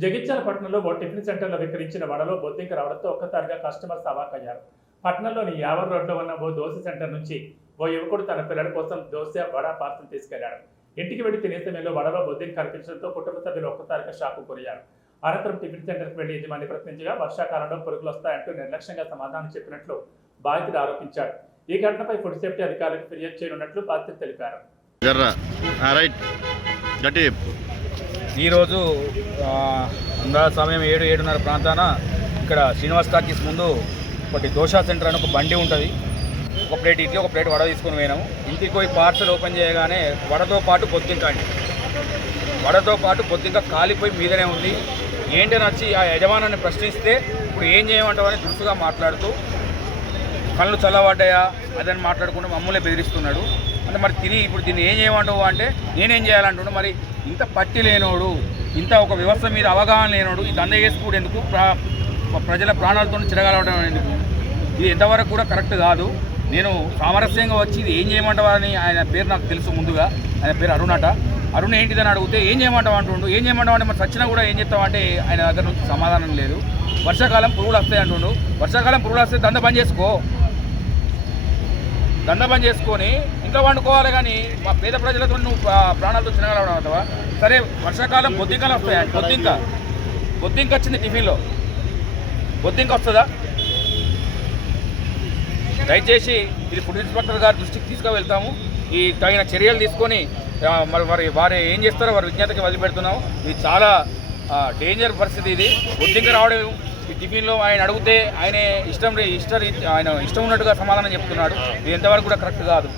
జగిత్యాల పట్టణంలో ఓ టిఫిన్ సెంటర్లో విక్రయించిన వడలో బొద్దింక రావడంతో ఒక్కసారిగా కస్టమర్స్ అవాక్కయ్యారు. పట్టణంలోని యావర్ రోడ్లో ఉన్న ఓ దోశ సెంటర్ నుంచి ఓ యువకుడు తన పిల్లల కోసం దోశ వడ పార్సల్ తీసుకెళ్లాడు. ఇంటికి వెళ్లి తినే సమయంలో వడలో బొద్దింక కనిపించడంతో కుటుంబ సభ్యులు ఒక్కసారిగా షాకు గురయ్యారు. అనంతరం టిఫిన్ సెంటర్కి వెళ్లి యజమాని ప్రశ్నించగా వర్షాకాలంలో పురుగులు వస్తాయంటూ నిర్లక్ష్యంగా సమాధానం చెప్పినట్లు బాధితుడు ఆరోపించాడు. ఈ ఘటనపై ఫుడ్ సేఫ్టీ అధికారులకు ఫిర్యాదు చేయనున్నట్లు బాధితులు తెలిపారు. ఈరోజు అందాజ సమయం 7-7:30 ప్రాంతాన ఇక్కడ శ్రీనివాస్ టాకీస్ ముందు ఒకటి దోశ సెంటర్ అని ఒక బండి ఉంటుంది. ఒక ప్లేట్ ఇడ్లీ ఒక ప్లేట్ వడ తీసుకొని పోయినాము. ఇంటికి పోయి పార్సల్ ఓపెన్ చేయగానే వడతో పాటు బొద్దింక అండి, వడతో పాటు బొద్దింక కాలిపోయి మీదనే ఉంది. ఏంటని వచ్చి ఆ యజమానాన్ని ప్రశ్నిస్తే ఇప్పుడు ఏం చేయమంటావని దురుసుగా మాట్లాడుతూ కళ్ళు చల్లబడ్డాయా అదని మాట్లాడుకుంటూ మమ్మల్ని బెదిరిస్తున్నాడు. అంటే మరి ఇప్పుడు దీన్ని ఏం చేయమంటావు అంటే నేనేం చేయాలంటున్నాడు. మరి ఇంత పట్టి లేనోడు, ఇంత ఒక వ్యవస్థ మీద అవగాహన లేనోడు ఈ దంద చేసుకుడు ఎందుకు, ప్రజల ప్రాణాలతో చిరగలవడం ఎందుకు? ఇది ఎంతవరకు కూడా కరెక్ట్ కాదు. నేను సామరస్యంగా వచ్చి ఇది ఏం చేయమంటావా అని, ఆయన పేరు నాకు తెలుసు ముందుగా, ఆయన పేరు అరుణట. అరుణ్ ఏంటిదని అడిగితే ఏం చేయమంటావు అంటుండు. ఏం చేయమంటావు అంటే మరి సచ్చినా కూడా ఏం చెప్తామంటే ఆయన దగ్గర నుంచి సమాధానం లేదు. వర్షాకాలం పురుగులు వస్తాయి అంటుండు. వర్షాకాలం పురుగులు వస్తే దంద బంద్ చేసుకో, దంద బంద్ చేసుకొని ఇంట్లో వండుకోవాలి. కానీ మా పేద ప్రజలతో నువ్వు ప్రాణాలతో చిన్నగలవడం అవుతావా? సరే వర్షాకాలం బొద్దింకలు వస్తాయి, బొద్దింక వచ్చింది టిఫిన్లో, బొద్దింక వస్తుందా? దయచేసి ఇది ఫుడ్ ఇన్స్పెక్టర్ గారి దృష్టికి తీసుకువెళ్తాము. ఈ తగిన చర్యలు తీసుకొని మరి వారు ఏం చేస్తారో వారి విజ్ఞతకి వదిలిపెడుతున్నాము. ఇది చాలా డేంజర్ పరిస్థితి. ఇది బొద్దింక రావడం ఈ టిఫిన్లో ఆయన అడిగితే ఆయన ఇష్టం ఉన్నట్టుగా సమాధానం చెప్తున్నాడు. ఇది ఎంతవరకు కూడా కరెక్ట్ కాదు.